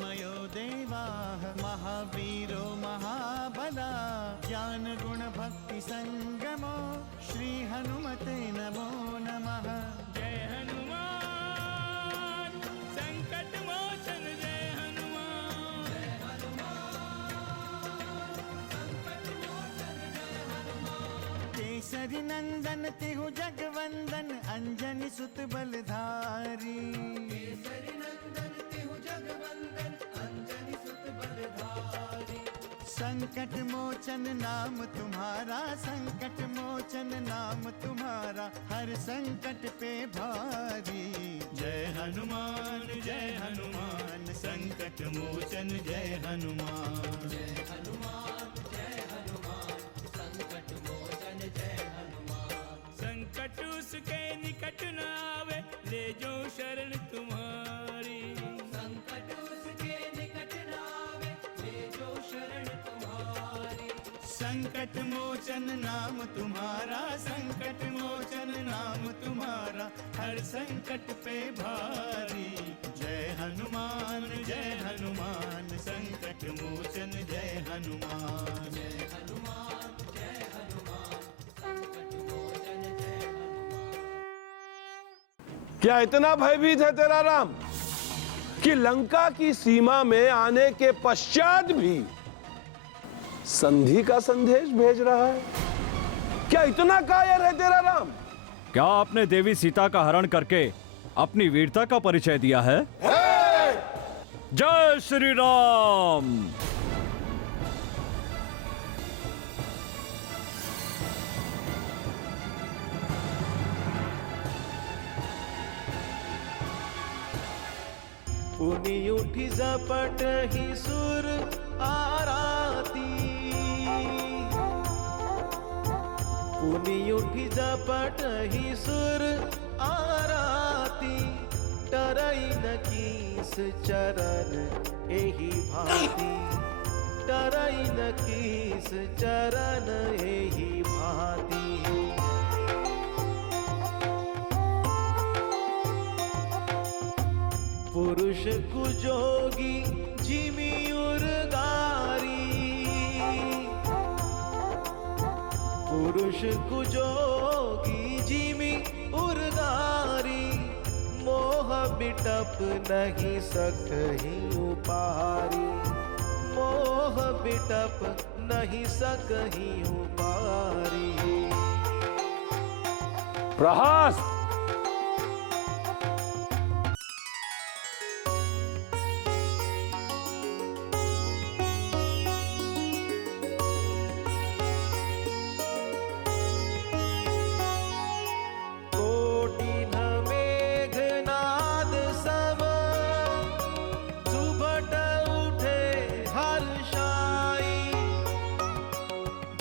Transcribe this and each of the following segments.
तन्मयो देवाः महावीरो महाबला ज्ञान गुण भक्ति संगमो श्री हनुमते नमो नमः। जय हनुमान संकट मोचन जय हनुमान। जय हनुमान संकट मोचन जय हनुमान। केसरी नंदन तिहु जगवंदन अंजनी सुत बलधारी। केसरी नंदन तिहु जगवंदन अंजनी सुत बलधारी। संकट मोचन नाम तुम्हारा संकट मोचन नाम तुम्हारा हर संकट पे भारी। जय हनुमान संकट मोचन जय हनुमान। जय हनुमान संकट मोचन जय हनुमान। संकट उसके निकट न आवे ले जो शरण तुम्हारी। संकट उसके निकट न आवे ले जो शरण तुम्हारी। संकट मोचन नाम तुम्हारा संकट मोचन नाम तुम्हारा हर संकट पे भारी। जय हनुमान संकट मोचन जय हनुमान। जय हनुमान संकट मोचन जय हनुमान। क्या इतना भयभीत है तेरा राम कि लंका की सीमा में आने के पश्चात भी संधि का संदेश भेज रहा है? क्या इतना कायर है तेरा राम? क्या आपने देवी सीता का हरण करके अपनी वीरता का परिचय दिया है? जय श्री राम। पुनि उठी झपट ही सुर आराती। पुनि उठी झपट ही सुर आराती। टरई न कीस चरण एही भांति। टरई न कीस चरण एही भांति। पुरुष कुजोगी जिमि उर्गारी। पुरुष कुजोगी जिमि उर्गारी। मोह बिटप नहीं सकहि उपारी। मोह बिटप नहीं सकहि उपारी। प्रहास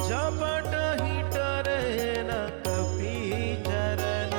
झपट ही टरे न कपि चरण।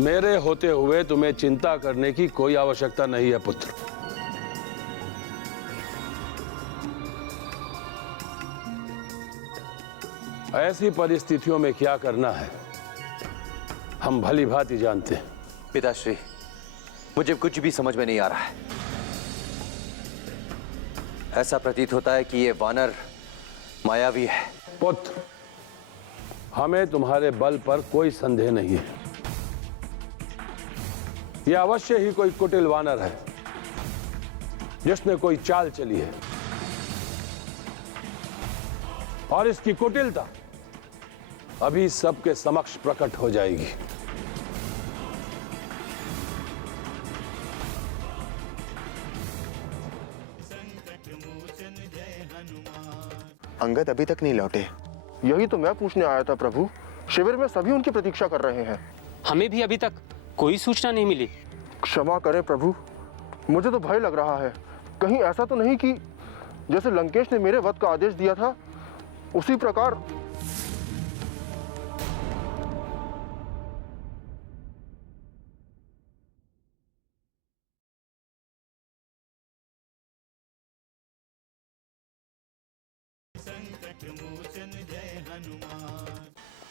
मेरे होते हुए तुम्हें चिंता करने की कोई आवश्यकता नहीं है पुत्र। ऐसी परिस्थितियों में क्या करना है हम भली भांति जानते हैं। पिताश्री, मुझे कुछ भी समझ में नहीं आ रहा है। ऐसा प्रतीत होता है कि ये वानर मायावी है। पुत्र, हमें तुम्हारे बल पर कोई संदेह नहीं है। यह अवश्य ही कोई कुटिल वानर है जिसने कोई चाल चली है, और इसकी कुटिलता अभी सबके समक्ष प्रकट हो जाएगी। अंगद अभी तक नहीं लौटे। यही तो मैं पूछने आया था प्रभु। शिविर में सभी उनकी प्रतीक्षा कर रहे हैं। हमें भी अभी तक कोई सूचना नहीं मिली। क्षमा करें प्रभु, मुझे तो भय लग रहा है। कहीं ऐसा तो नहीं कि जैसे लंकेश ने मेरे वध का आदेश दिया था उसी प्रकार।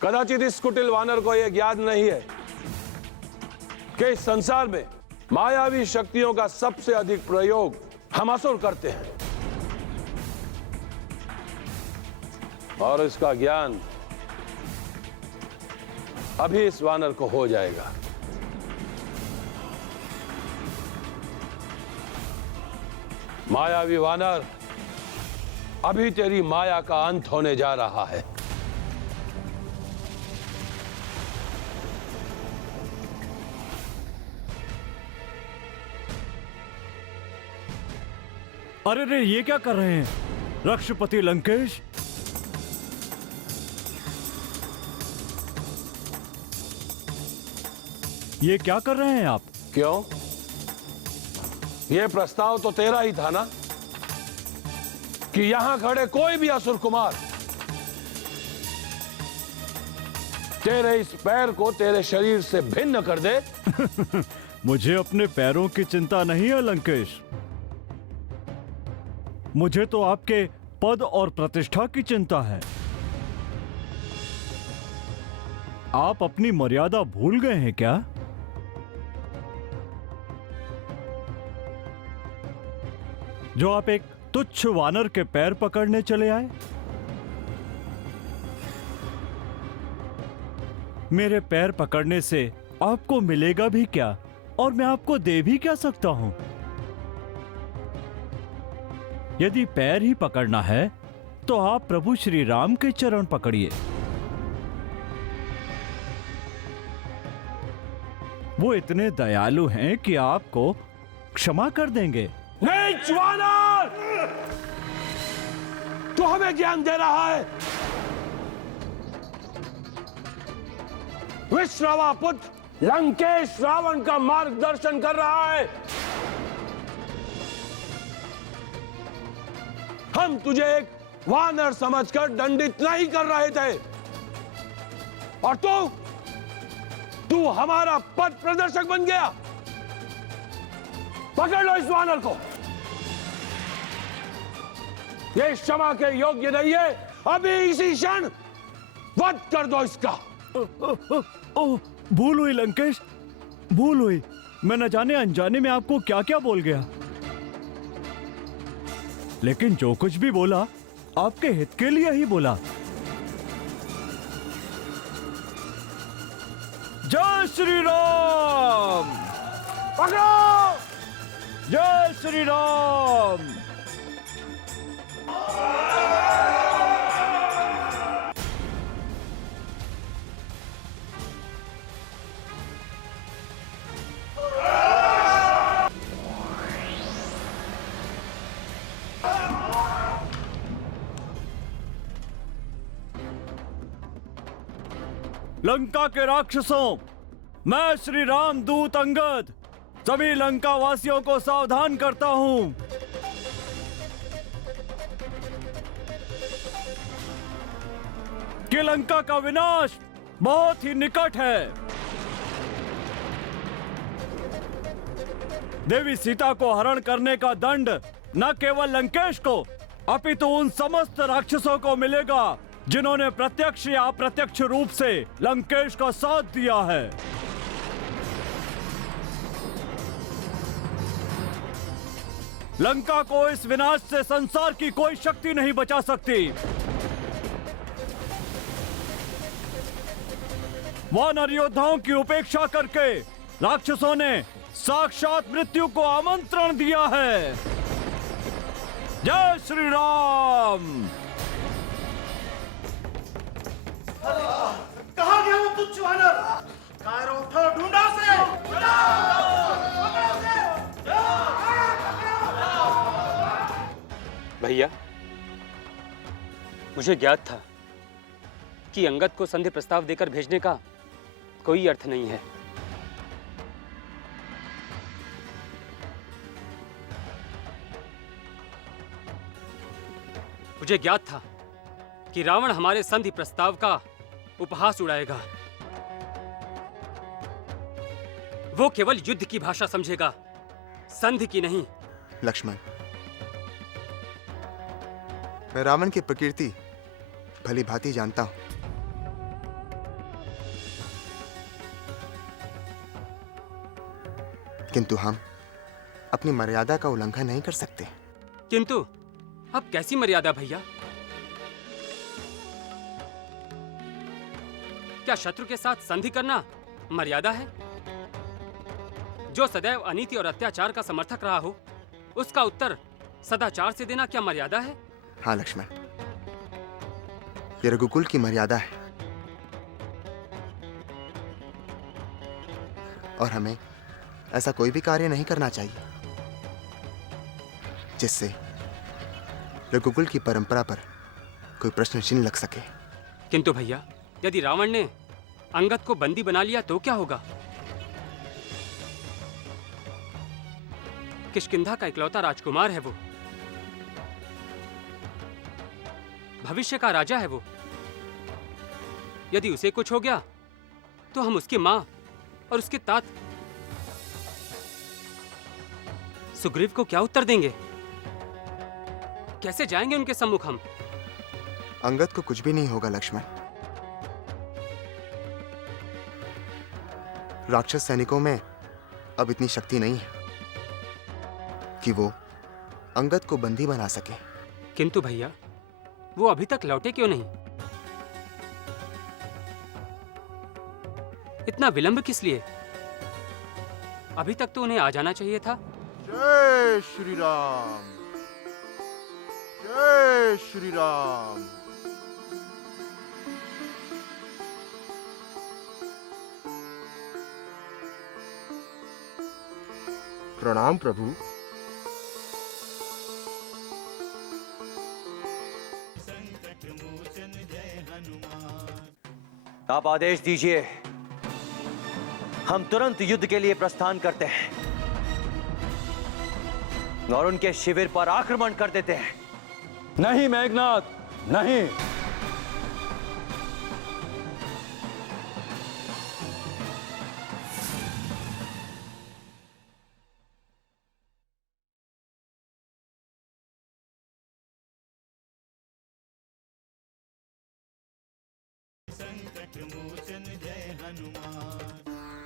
कदाचित इस कुटिल वानर को यह ज्ञात नहीं है कि इस संसार में मायावी शक्तियों का सबसे अधिक प्रयोग हम असुर करते हैं, और इसका ज्ञान अभी इस वानर को हो जाएगा। मायावी वानर, अभी तेरी माया का अंत होने जा रहा है। अरे रे, ये क्या कर रहे हैं रक्षपति लंकेश? ये क्या कर रहे हैं आप? क्यों? यह प्रस्ताव तो तेरा ही था ना कि यहां खड़े कोई भी असुर कुमार तेरे इस पैर को तेरे शरीर से भिन्न कर दे। मुझे अपने पैरों की चिंता नहीं है लंकेश, मुझे तो आपके पद और प्रतिष्ठा की चिंता है। आप अपनी मर्यादा भूल गए हैं क्या? जो आप एक तुच्छ वानर के पैर पकड़ने चले आए। मेरे पैर पकड़ने से आपको मिलेगा भी क्या, और मैं आपको दे भी क्या सकता हूं? यदि पैर ही पकड़ना है तो आप प्रभु श्री राम के चरण पकड़िए। वो इतने दयालु हैं कि आपको क्षमा कर देंगे। नीच वानर, तू हमें ज्ञान दे रहा है? विश्रवा पुत्र लंकेश रावण का मार्गदर्शन कर रहा है। हम तुझे एक वानर समझकर दंडित नहीं कर रहे थे, और तू हमारा पथ प्रदर्शक बन गया। पकड़ लो इस वानर को, ये क्षमा के योग्य नहीं है। अभी इसी क्षण वध कर दो इसका। भूल हुई लंकेश, भूल हुई। मैं न जाने अनजाने में आपको क्या क्या बोल गया, लेकिन जो कुछ भी बोला आपके हित के लिए ही बोला। जय श्री राम। पकड़ो। जय श्री राम। लंका के राक्षसों, मैं श्री राम दूत अंगद सभी लंका वासियों को सावधान करता हूं कि लंका का विनाश बहुत ही निकट है। देवी सीता को हरण करने का दंड न केवल लंकेश को अपितु उन समस्त राक्षसों को मिलेगा जिन्होंने प्रत्यक्ष या अप्रत्यक्ष रूप से लंकेश का साथ दिया है। लंका को इस विनाश से संसार की कोई शक्ति नहीं बचा सकती। वानर योद्धाओं की उपेक्षा करके राक्षसों ने साक्षात मृत्यु को आमंत्रण दिया है। जय श्री राम। कहाँ गया वो तुच्छ वानर? कायरो उठो, ढूंढो उसे। भैया, मुझे ज्ञात था कि अंगद को संधि प्रस्ताव देकर भेजने का कोई अर्थ नहीं है। मुझे ज्ञात था कि रावण हमारे संधि प्रस्ताव का उपहास उड़ाएगा। वो केवल युद्ध की भाषा समझेगा, संधि की नहीं। लक्ष्मण, मैं रावण की प्रकृति भली भांति जानता हूं। किंतु हम अपनी मर्यादा का उल्लंघन नहीं कर सकते। किंतु अब कैसी मर्यादा भैया? क्या शत्रु के साथ संधि करना मर्यादा है? जो सदैव अनीति और अत्याचार का समर्थक रहा हो, उसका उत्तर सदाचार से देना क्या मर्यादा है? हाँ लक्ष्मण, ये रघुकुल की मर्यादा है और हमें ऐसा कोई भी कार्य नहीं करना चाहिए जिससे रघुकुल की परंपरा पर कोई प्रश्न चिन्ह लग सके। किंतु भैया, यदि रावण ने अंगद को बंदी बना लिया तो क्या होगा? किष्किंधा का इकलौता राजकुमार है वो, भविष्य का राजा है वो। यदि उसे कुछ हो गया तो हम उसकी मां और उसके तात सुग्रीव को क्या उत्तर देंगे? कैसे जाएंगे उनके सम्मुख हम? अंगद को कुछ भी नहीं होगा लक्ष्मण। राक्षस सैनिकों में अब इतनी शक्ति नहीं है कि वो अंगद को बंदी बना सके। किंतु भैया, वो अभी तक लौटे क्यों नहीं? इतना विलंब किस लिए? अभी तक तो उन्हें आ जाना चाहिए था। जय श्री राम, जय श्री राम। प्रणाम प्रभु। आप आदेश दीजिए, हम तुरंत युद्ध के लिए प्रस्थान करते हैं और उनके शिविर पर आक्रमण कर देते हैं। नहीं मेघनाथ, नहीं।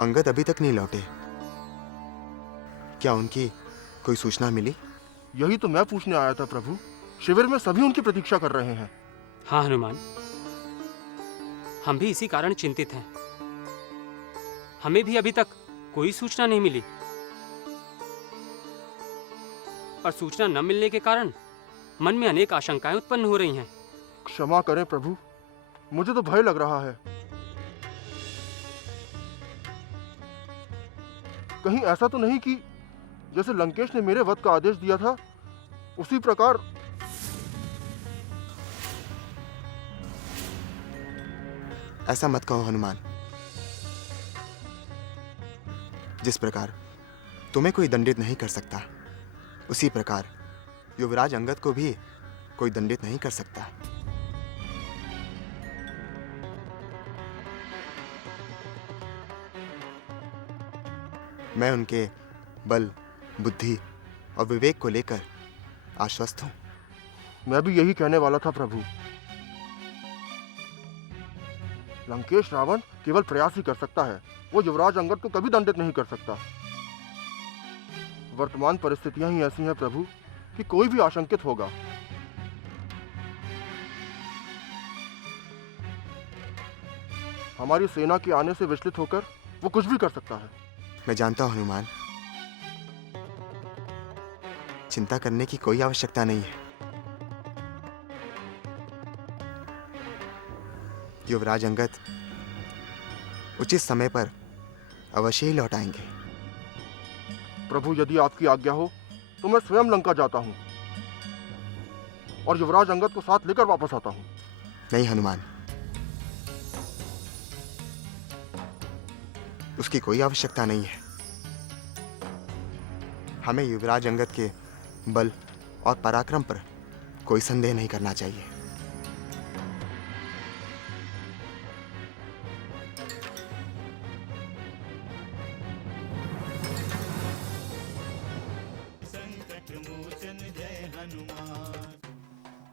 अंगद अभी तक नहीं लौटे। क्या उनकी कोई सूचना मिली? यही तो मैं पूछने आया था प्रभु। शिविर में सभी उनकी प्रतीक्षा कर रहे हैं। हाँ हनुमान, हम भी इसी कारण चिंतित हैं। हमें भी अभी तक कोई सूचना नहीं मिली और सूचना न मिलने के कारण मन में अनेक आशंकाएं उत्पन्न हो रही हैं। क्षमा करें प्रभु, मुझे तो भय लग रहा है। कहीं ऐसा तो नहीं कि जैसे लंकेश ने मेरे वध का आदेश दिया था उसी प्रकार ऐसा मत कहो हनुमान। जिस प्रकार तुम्हें कोई दंडित नहीं कर सकता, उसी प्रकार युवराज अंगद को भी कोई दंडित नहीं कर सकता। मैं उनके बल, बुद्धि और विवेक को लेकर आश्वस्त हूं। मैं भी यही कहने वाला था प्रभु। लंकेश रावण केवल प्रयास ही कर सकता है, वो युवराज अंगद को कभी दंडित नहीं कर सकता। वर्तमान परिस्थितियां ही ऐसी हैं प्रभु कि कोई भी आशंकित होगा। हमारी सेना के आने से विचलित होकर वो कुछ भी कर सकता है। मैं जानता हूं हनुमान, चिंता करने की कोई आवश्यकता नहीं है। युवराज अंगद उचित समय पर अवश्य ही लौट आएंगे। प्रभु यदि आपकी आज्ञा हो तो मैं स्वयं लंका जाता हूं और युवराज अंगद को साथ लेकर वापस आता हूं। नहीं हनुमान, उसकी कोई आवश्यकता नहीं है। हमें युवराज अंगद के बल और पराक्रम पर कोई संदेह नहीं करना चाहिए।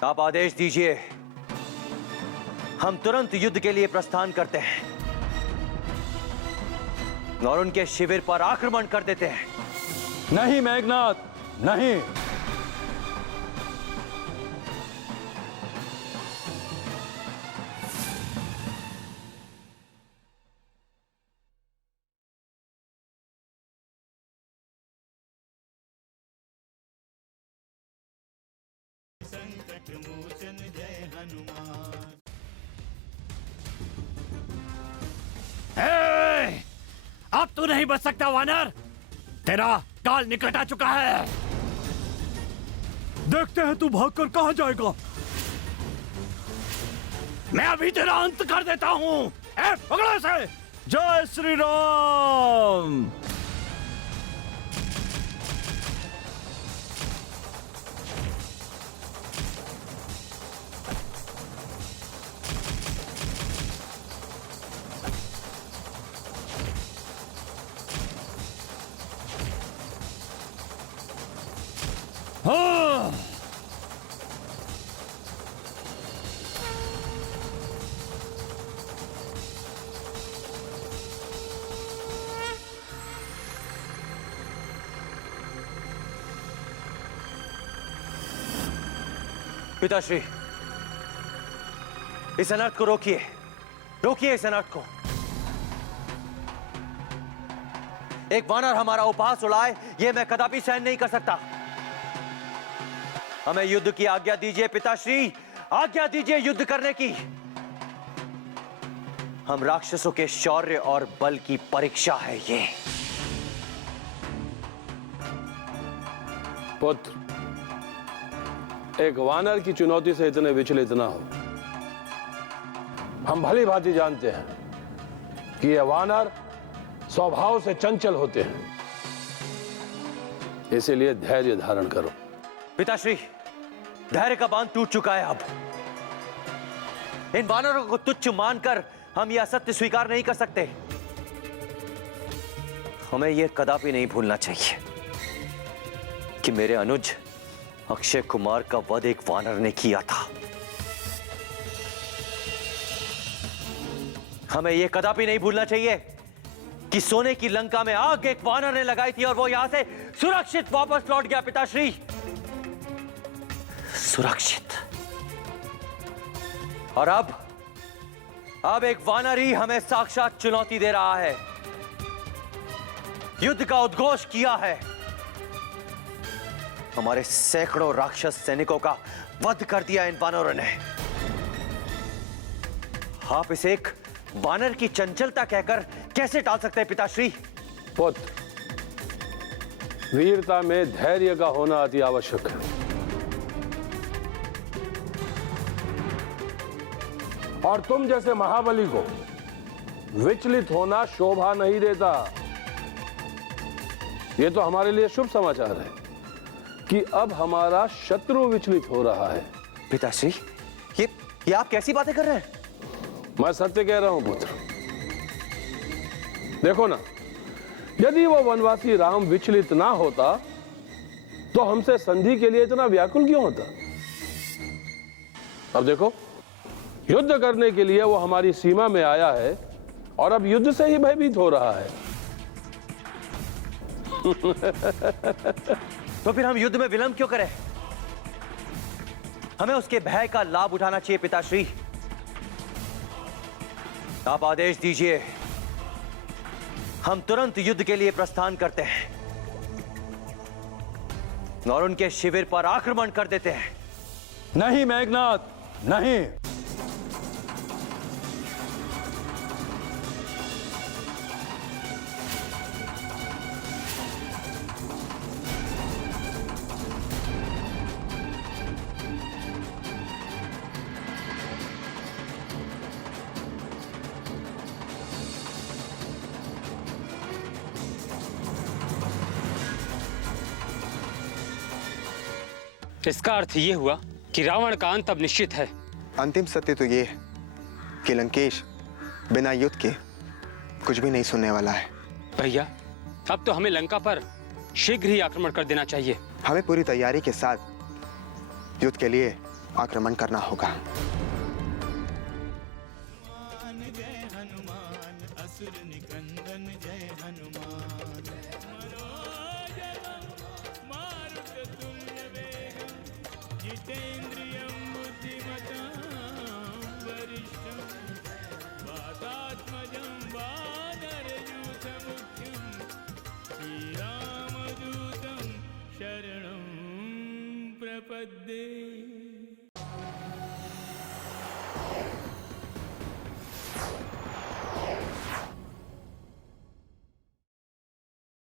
आप आदेश दीजिए, हम तुरंत युद्ध के लिए प्रस्थान करते हैं और उनके शिविर पर आक्रमण कर देते हैं। नहीं मेघनाथ, नहीं। संकट मोचन जय हनुमान। अब तू नहीं बच सकता वानर, तेरा काल निकट आ चुका है। देखते हैं तू भागकर कहां जाएगा। मैं अभी तेरा अंत कर देता हूं। पकड़ो से। जय श्री राम। हाँ। पिताश्री, इस अनर्थ को रोकिए, रोकिए इस अनर्थ को। एक वानर हमारा उपहास उड़ाए, यह मैं कदापि सहन नहीं कर सकता। हमें युद्ध की आज्ञा दीजिए पिताश्री, आज्ञा दीजिए युद्ध करने की। हम राक्षसों के शौर्य और बल की परीक्षा है ये। पुत्र, एक वानर की चुनौती से इतने विचलित ना हो। हम भली भांति जानते हैं कि ये वानर स्वभाव से चंचल होते हैं, इसीलिए धैर्य धारण करो। पिताश्री, धैर्य का बांध टूट चुका है। अब इन वानरों को तुच्छ मानकर हम यह असत्य स्वीकार नहीं कर सकते। हमें यह कदापि नहीं भूलना चाहिए कि मेरे अनुज अक्षय कुमार का वध एक वानर ने किया था। हमें यह कदापि नहीं भूलना चाहिए कि सोने की लंका में आग एक वानर ने लगाई थी और वो यहां से सुरक्षित वापस लौट गया। पिताश्री, सुरक्षित। और अब एक वानर ही हमें साक्षात चुनौती दे रहा है, युद्ध का उद्घोष किया है। हमारे सैकड़ों राक्षस सैनिकों का वध कर दिया इन वानरों ने। आप इसे एक वानर की चंचलता कहकर कैसे टाल सकते हैं पिताश्री? पुत्र, वीरता में धैर्य का होना अति आवश्यक है। और तुम जैसे महाबली को विचलित होना शोभा नहीं देता। ये तो हमारे लिए शुभ समाचार है कि अब हमारा शत्रु विचलित हो रहा है। पिताश्री, ये आप कैसी बातें कर रहे हैं? मैं सत्य कह रहा हूं पुत्र। देखो ना, यदि वो वनवासी राम विचलित ना होता तो हमसे संधि के लिए इतना व्याकुल क्यों होता? अब देखो, युद्ध करने के लिए वो हमारी सीमा में आया है और अब युद्ध से ही भयभीत हो रहा है। तो फिर हम युद्ध में विलंब क्यों करें? हमें उसके भय का लाभ उठाना चाहिए पिताश्री। आप आदेश दीजिए, हम तुरंत युद्ध के लिए प्रस्थान करते हैं और उनके शिविर पर आक्रमण कर देते हैं। नहीं मेघनाथ, नहीं। इसका अर्थ ये हुआ कि रावण का अंत अब निश्चित है। अंतिम सत्य तो ये है कि लंकेश बिना युद्ध के कुछ भी नहीं सुनने वाला है। भैया, अब तो हमें लंका पर शीघ्र ही आक्रमण कर देना चाहिए। हमें पूरी तैयारी के साथ युद्ध के लिए आक्रमण करना होगा। जय हनुमान, असुर निकंदन जय हनुमान। जितेन्द्रियं बुद्धिमतां वरिष्ठं वातात्मजं वानरयूथमुख्यं श्रीरामदूतं शरणं प्रपद्ये।